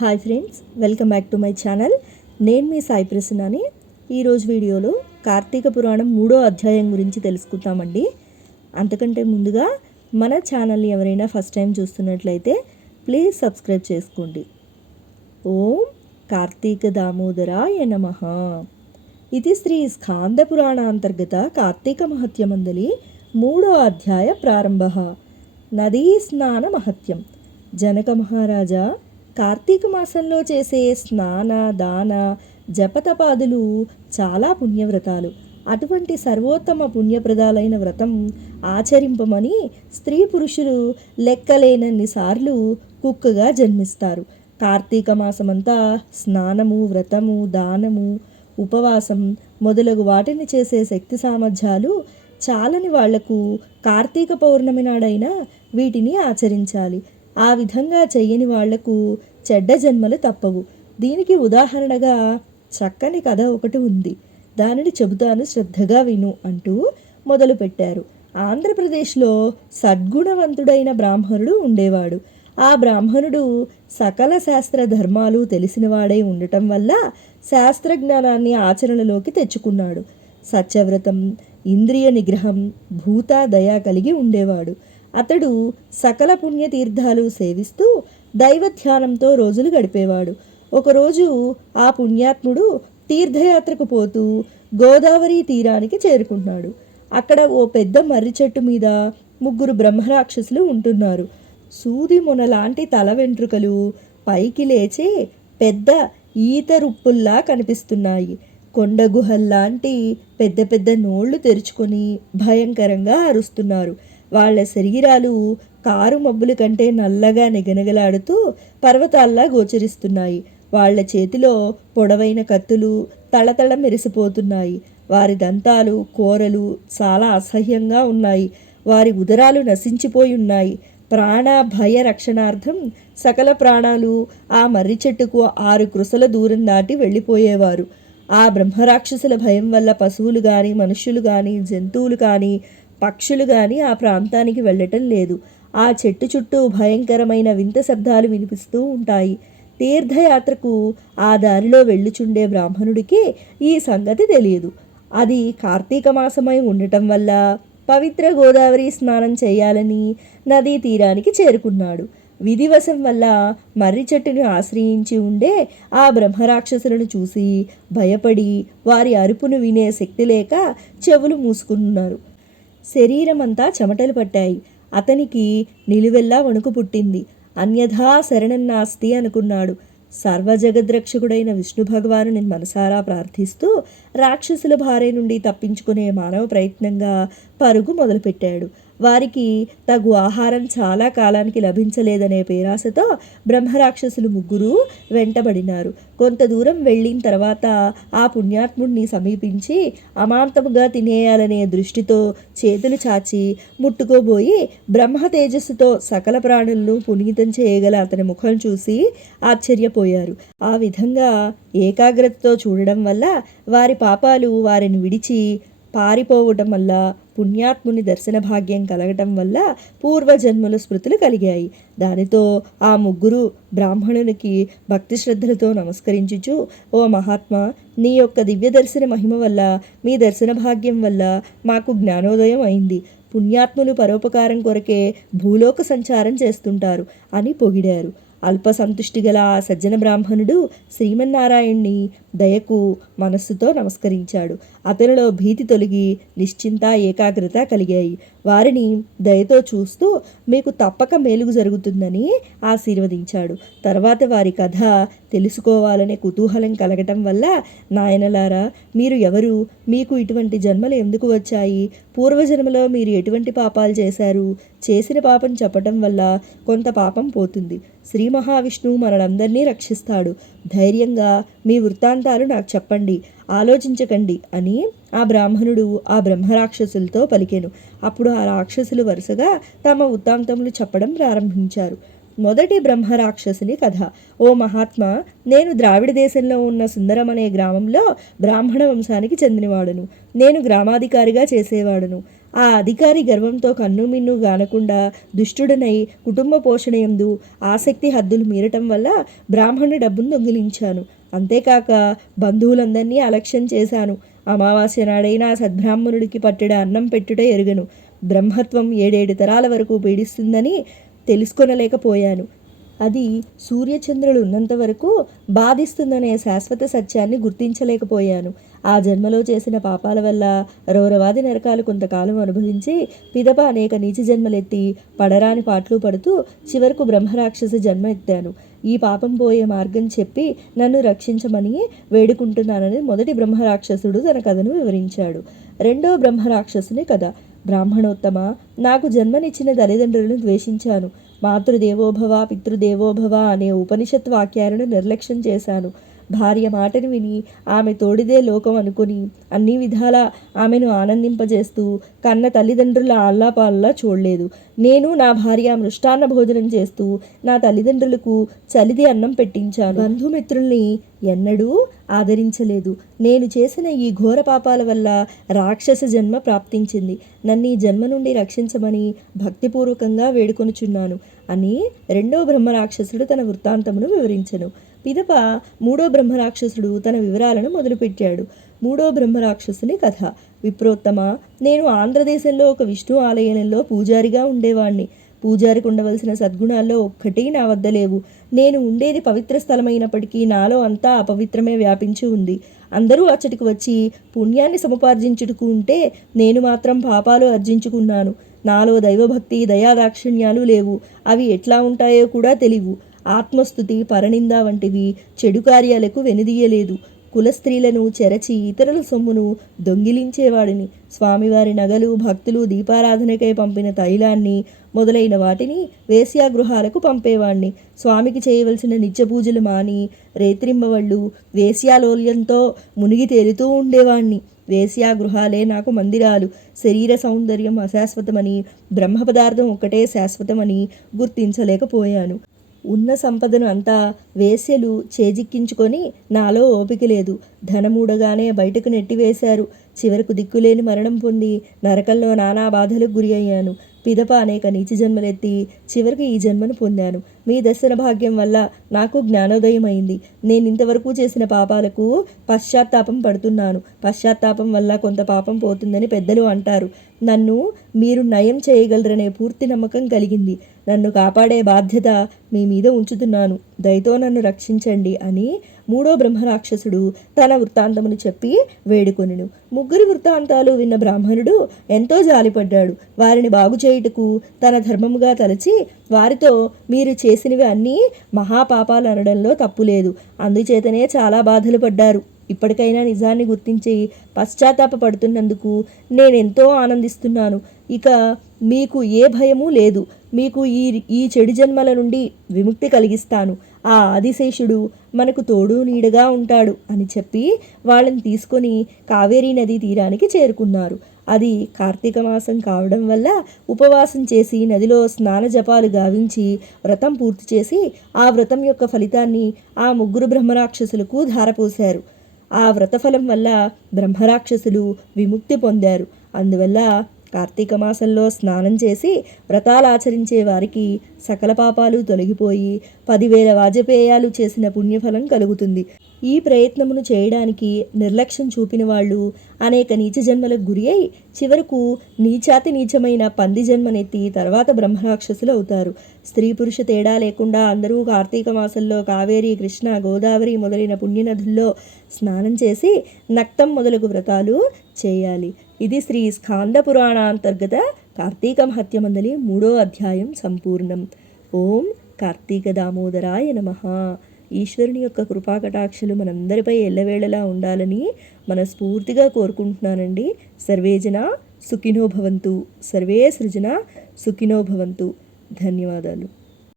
Hi friends, welcome back to my channel. నేను మీ సాయి ప్రసన్నని. ఈరోజు వీడియోలో కార్తీక పురాణం 3వ అధ్యాయం గురించి తెలుసుకుంటామండి. అంతకంటే ముందుగా మన ఛానల్ని ఎవరైనా ఫస్ట్ టైం చూస్తున్నట్లయితే ప్లీజ్ సబ్స్క్రైబ్ చేసుకోండి. ఓం కార్తీక దామోదరాయ నమః. ఇది శ్రీ స్కాంద పురాణాంతర్గత కార్తీక మహత్యమందలి 3వ అధ్యాయ ప్రారంభ. నదీ స్నాన మహత్యం. జనక మహారాజా, కార్తీక మాసంలో చేసే స్నాన దాన జపతపాదులు చాలా పుణ్యవ్రతాలు. అటువంటి సర్వోత్తమ పుణ్యప్రదాలైన వ్రతం ఆచరింపమని స్త్రీ పురుషులు లెక్కలేనన్ని సార్లు కుక్కగా జన్మిస్తారు. కార్తీక మాసమంతా స్నానము, వ్రతము, దానము, ఉపవాసం మొదలగు వాటిని చేసే శక్తి సామర్థ్యాలు చాలని వాళ్లకు కార్తీక పౌర్ణమి నాడైనా వీటిని ఆచరించాలి. ఆ విధంగా చెయ్యని వాళ్లకు చెడ్డ జన్మలు తప్పవు. దీనికి ఉదాహరణగా చక్కని కథ ఒకటి ఉంది. దానిని చెబుతాను, శ్రద్ధగా విను అంటూ మొదలుపెట్టారు. ఆంధ్రప్రదేశ్లో సద్గుణవంతుడైన బ్రాహ్మణుడు ఉండేవాడు. ఆ బ్రాహ్మణుడు సకల శాస్త్ర ధర్మాలు తెలిసినవాడై ఉండటం వల్ల శాస్త్రజ్ఞానాన్ని ఆచరణలోకి తెచ్చుకున్నాడు. సత్యవ్రతం, ఇంద్రియ నిగ్రహం, భూత దయ కలిగి ఉండేవాడు. అతడు సకల పుణ్యతీర్థాలు సేవిస్తూ దైవధ్యానంతో రోజులు గడిపేవాడు. ఒకరోజు ఆ పుణ్యాత్ముడు తీర్థయాత్రకు పోతూ గోదావరి తీరానికి చేరుకున్నాడు. అక్కడ ఓ పెద్ద మర్రి చెట్టు మీద 3 బ్రహ్మరాక్షసులు ఉంటున్నారు. సూది మొనలాంటి తల వెంట్రుకలు పైకి లేచే పెద్ద ఈత రుప్పుల్లా కనిపిస్తున్నాయి. కొండ గుహల్లాంటి పెద్ద పెద్ద నోళ్లు తెరుచుకొని భయంకరంగా అరుస్తున్నారు. వాళ్ల శరీరాలు కారు మబ్బుల కంటే నల్లగా నిగనగలాడుతూ పర్వతాల్లా గోచరిస్తున్నాయి. వాళ్ల చేతిలో పొడవైన కత్తులు తళతళ మెరిసిపోతున్నాయి. వారి దంతాలు, కోరలు చాలా అసహ్యంగా ఉన్నాయి. వారి ఉదరాలు నశించిపోయి ఉన్నాయి. ప్రాణ భయ రక్షణార్థం సకల ప్రాణాలు ఆ మర్రి చెట్టుకు 6 కృసల దూరం దాటి వెళ్ళిపోయేవారు. ఆ బ్రహ్మరాక్షసుల భయం వల్ల పశువులు కానీ, మనుష్యులు కానీ, జంతువులు కానీ, పక్షులు కానీ ఆ ప్రాంతానికి వెళ్ళటం లేదు. ఆ చెట్టు చుట్టూ భయంకరమైన వింత శబ్దాలు వినిపిస్తూ ఉంటాయి. తీర్థయాత్రకు ఆ దారిలో వెళ్ళుచుండే బ్రాహ్మణుడికి ఈ సంగతి తెలియదు. అది కార్తీక మాసమై ఉండటం వల్ల పవిత్ర గోదావరి స్నానం చేయాలని నదీ తీరానికి చేరుకున్నాడు. విధివశం వల్ల మర్రి చెట్టును ఆశ్రయించి ఉండే ఆ బ్రహ్మరాక్షసులను చూసి భయపడి వారి అరుపును వినే శక్తి లేక చెవులు మూసుకున్నారు. శరీరమంతా చెమటలు పట్టాయి. అతనికి నిలువెల్లా వణుకు పుట్టింది. అన్యథా శరణన్నాస్తి అనుకున్నాడు. సర్వజగద్రక్షకుడైన విష్ణు భగవానుని మనసారా ప్రార్థిస్తూ రాక్షసుల భార్య నుండి తప్పించుకునే మానవ ప్రయత్నంగా పరుగు మొదలుపెట్టాడు. వారికి తగు ఆహారం చాలా కాలానికి లభించలేదనే పేరాశతో బ్రహ్మరాక్షసులు 3 వెంటబడినారు. కొంత దూరం వెళ్ళిన తర్వాత ఆ పుణ్యాత్ముడిని సమీపించి అమాంతముగా తినేయాలనే దృష్టితో చేతులు చాచి ముట్టుకోబోయి బ్రహ్మ తేజస్సుతో సకల ప్రాణులను పునీతం చేయగల అతని ముఖం చూసి ఆశ్చర్యపోయారు. ఆ విధంగా ఏకాగ్రతతో చూడడం వల్ల వారి పాపాలు వారిని విడిచి పారిపోవటం వల్ల, పుణ్యాత్ముని దర్శన భాగ్యం కలగటం వల్ల పూర్వజన్మల స్మృతులు కలిగాయి. దానితో ఆ 3 బ్రాహ్మణునికి భక్తి శ్రద్ధలతో నమస్కరించుచు, ఓ మహాత్మా, నీ యొక్క దివ్య దర్శన మహిమ వల్ల, మీ దర్శన భాగ్యం వల్ల మాకు జ్ఞానోదయం అయింది. పుణ్యాత్ములు పరోపకారం కొరకే భూలోక సంచారం చేస్తుంటారు అని పొగిడారు. అల్ప సంతుష్టి గల ఆ సజ్జన బ్రాహ్మణుడు శ్రీమన్నారాయణ్ణి దయకు మనస్సుతో నమస్కరించాడు. అతనిలో భీతి తొలగి నిశ్చింత, ఏకాగ్రత కలిగాయి. వారిని దయతో చూస్తూ మీకు తప్పక మేలుగు జరుగుతుందని ఆశీర్వదించాడు. తర్వాత వారి కథ తెలుసుకోవాలనే కుతూహలం కలగటం వల్ల, నాయనలారా, మీరు ఎవరు? మీకు ఇటువంటి జన్మలు ఎందుకు వచ్చాయి? పూర్వజన్మలో మీరు ఎటువంటి పాపాలు చేశారు? చేసిన పాపం చెప్పటం వల్ల కొంత పాపం పోతుంది. శ్రీ మహావిష్ణువు మనలందరినీ రక్షిస్తాడు. ధైర్యంగా మీ వృత్తాంతాలు నాకు చెప్పండి, ఆలోచించకండి అని ఆ బ్రాహ్మణుడు ఆ బ్రహ్మరాక్షసులతో పలికెను. అప్పుడు ఆ రాక్షసులు వరుసగా తమ వృత్తాంతములు చెప్పడం ప్రారంభించారు. మొదటి బ్రహ్మరాక్షసుని కథ. ఓ మహాత్మా, నేను ద్రావిడ దేశంలో ఉన్న సుందరం అనే గ్రామంలో బ్రాహ్మణ వంశానికి చెందినవాడును. నేను గ్రామాధికారిగా చేసేవాడును. ఆ అధికారి గర్వంతో కన్నుమిన్ను గానకుండా దుష్టుడనై కుటుంబ పోషణ యందు ఆసక్తి హద్దులు మీరటం వల్ల బ్రాహ్మణుడి డబ్బును దొంగిలించాను. అంతేకాక బంధువులందరినీ అలక్ష్యం చేశాను. అమావాస్య నాడైనా సద్బ్రాహ్మణుడికి పట్టెడ అన్నం పెట్టుట ఎరుగను. బ్రహ్మత్వం 7 తరాల వరకు పీడిస్తుందని తెలుసుకొనలేకపోయాను. అది సూర్యచంద్రులు ఉన్నంత వరకు బాధిస్తుందనే శాశ్వత సత్యాన్ని గుర్తించలేకపోయాను. ఆ జన్మలో చేసిన పాపాల వల్ల రౌరవాది నరకాలు కొంతకాలం అనుభవించి పిదప అనేక నీచ జన్మలెత్తి పడరాని పాటలు పడుతూ చివరకు బ్రహ్మరాక్షస జన్మ ఎత్తాను. ఈ పాపం పోయే మార్గం చెప్పి నన్ను రక్షించమని వేడుకుంటున్నానని మొదటి బ్రహ్మరాక్షసుడు తన కథను వివరించాడు. రెండో బ్రహ్మరాక్షసుని కథ. బ్రాహ్మణోత్తమ, నాకు జన్మనిచ్చిన తల్లిదండ్రులను ద్వేషించాను. మాతృదేవోభవ పితృదేవోభవ అనే ఉపనిషత్ వాక్యాలను నిర్లక్ష్యం చేశాను. భార్య మాటను విని ఆమె తోడిదే లోకం అనుకుని అన్ని విధాలా ఆమెను ఆనందింపజేస్తూ కన్న తల్లిదండ్రుల ఆల్లాపాల్లా చూడలేదు. నేను నా భార్య మృష్టాన్న భోజనం చేస్తూ నా తల్లిదండ్రులకు చలిది అన్నం పెట్టించాను. బంధుమిత్రుల్ని ఎన్నడూ ఆదరించలేదు. నేను చేసిన ఈ ఘోర పాపాల వల్ల రాక్షస జన్మ ప్రాప్తించింది. నన్ను ఈ జన్మ నుండి రక్షించమని భక్తిపూర్వకంగా వేడుకొనుచున్నాను అని రెండో బ్రహ్మరాక్షసుడు తన వృత్తాంతమును వివరించెను. పిదప మూడో బ్రహ్మరాక్షసుడు తన వివరాలను మొదలుపెట్టాడు. మూడో బ్రహ్మరాక్షసుని కథ. విప్రోత్తమ, నేను ఆంధ్రదేశంలో ఒక విష్ణు ఆలయంలో పూజారిగా ఉండేవాణ్ణి. పూజారికి ఉండవలసిన సద్గుణాల్లో ఒక్కటి నా వద్ద లేవు. నేను ఉండేది పవిత్ర స్థలమైనప్పటికీ నాలో అంతా అపవిత్రమే వ్యాపించి ఉంది. అందరూ అచ్చటికి వచ్చి పుణ్యాన్ని సముపార్జించుటకు ఉంటే నేను మాత్రం పాపాలు ఆర్జించుకున్నాను. నాలో దైవభక్తి దయాదాక్షిణ్యాలు లేవు. అవి ఎట్లా ఉంటాయో కూడా తెలియవు. ఆత్మస్థుతి పరనింద వంటివి చెడు కార్యాలకు వెనుదీయలేదు. కులస్త్రీలను చెరచి ఇతరుల సొమ్మును దొంగిలించేవాడిని. స్వామివారి నగలు భక్తులు దీపారాధనకై పంపిన తైలాన్ని మొదలైన వాటిని వేశ్యాగృహాలకు పంపేవాణ్ణి. స్వామికి చేయవలసిన నిత్య పూజలు మాని రేత్రింబవళ్ళు వేశ్యాలోల్యంతో మునిగి తేలుతూ ఉండేవాణ్ణి. వేశ్యాగృహాలే నాకు మందిరాలు. శరీర సౌందర్యం అశాశ్వతమని, బ్రహ్మ పదార్థం ఒక్కటే శాశ్వతమని గుర్తించలేకపోయాను. ఉన్న సంపదను అంతా వేశ్యలు చేజిక్కించుకొని నాలో ఓపిక లేదు. ధనమూడగానే బయటకు నెట్టివేశారు. చివరకు దిక్కులేని మరణం పొంది నరకంలో నానా బాధలకు గురి అయ్యాను. పిదప అనేక నీచ జన్మలెత్తి చివరికి ఈ జన్మను పొందాను. మీ దర్శన భాగ్యం వల్ల నాకు జ్ఞానోదయం అయింది. నేను ఇంతవరకు చేసిన పాపాలకు పశ్చాత్తాపం పడుతున్నాను. పశ్చాత్తాపం వల్ల కొంత పాపం పోతుందని పెద్దలు అంటారు. నన్ను మీరు నయం చేయగలరనే పూర్తి నమ్మకం కలిగింది. నన్ను కాపాడే బాధ్యత మీ మీద ఉంచుతున్నాను. దయతో నన్ను రక్షించండి అని మూడో బ్రహ్మరాక్షసుడు తన వృత్తాంతమును చెప్పి వేడుకొనెను. ముగ్గురి వృత్తాంతాలు విన్న బ్రాహ్మణుడు ఎంతో జాలిపడ్డాడు. వారిని బాగు చేయుటకు తన ధర్మముగా తలచి వారితో మీరు చేసినవి అన్నీ మహాపాపాలు అనడంలో తప్పులేదు. అందుచేతనే చాలా బాధలు పడ్డారు. ఇప్పటికైనా నిజాన్ని గుర్తించి పశ్చాత్తాపపడుతున్నందుకు నేనెంతో ఆనందిస్తున్నాను. ఇక మీకు ఏ భయము లేదు. మీకు ఈ చెడు జన్మల నుండి విముక్తి కలిగిస్తాను. ఆ ఆదిశేషుడు మనకు తోడు నీడగా ఉంటాడు అని చెప్పి వాళ్ళని తీసుకొని కావేరీ నదీ తీరానికి చేరుకున్నారు. అది కార్తీక మాసం కావడం వల్ల ఉపవాసం చేసి నదిలో స్నాన జపాలు గావించి వ్రతం పూర్తి చేసి ఆ వ్రతం యొక్క ఫలితాన్ని ఆ ముగ్గురు బ్రహ్మరాక్షసులకు ధారపోశారు. ఆ వ్రతఫలం వల్ల బ్రహ్మరాక్షసులు విముక్తి పొందారు. అందువల్ల కార్తీక మాసంలో స్నానం చేసి వ్రతాలు ఆచరించే వారికి సకల పాపాలు తొలగిపోయి 10,000 వాజపేయాలు చేసిన పుణ్యఫలం కలుగుతుంది. ఈ ప్రయత్నమును చేయడానికి నిర్లక్ష్యం చూపిన వాళ్ళు అనేక నీచ జన్మలకు గురి అయి చివరకు నీచాతి నీచమైన పంది జన్మనెత్తి తర్వాత బ్రహ్మరాక్షసులు అవుతారు. స్త్రీ పురుష తేడా లేకుండా అందరూ కార్తీక మాసంలో కావేరి కృష్ణ గోదావరి మొదలైన పుణ్యనదుల్లో స్నానం చేసి నక్తం మొదలగు వ్రతాలు చేయాలి. ఇది శ్రీ స్కాంద పురాణాంతర్గత కార్తీక మహత్యమందలి 3వ అధ్యాయం సంపూర్ణం. ఓం కార్తీక దామోదరాయ నమః. ఈశ్వరుని యొక్క కృపాకటాక్షలు మనందరిపై ఎల్లవేళలా ఉండాలని మనస్ఫూర్తిగా కోరుకుంటున్నానండి. సర్వేజన సుఖినో భవంతు. సర్వే సృజన సుఖినో భవంతు. ధన్యవాదాలు.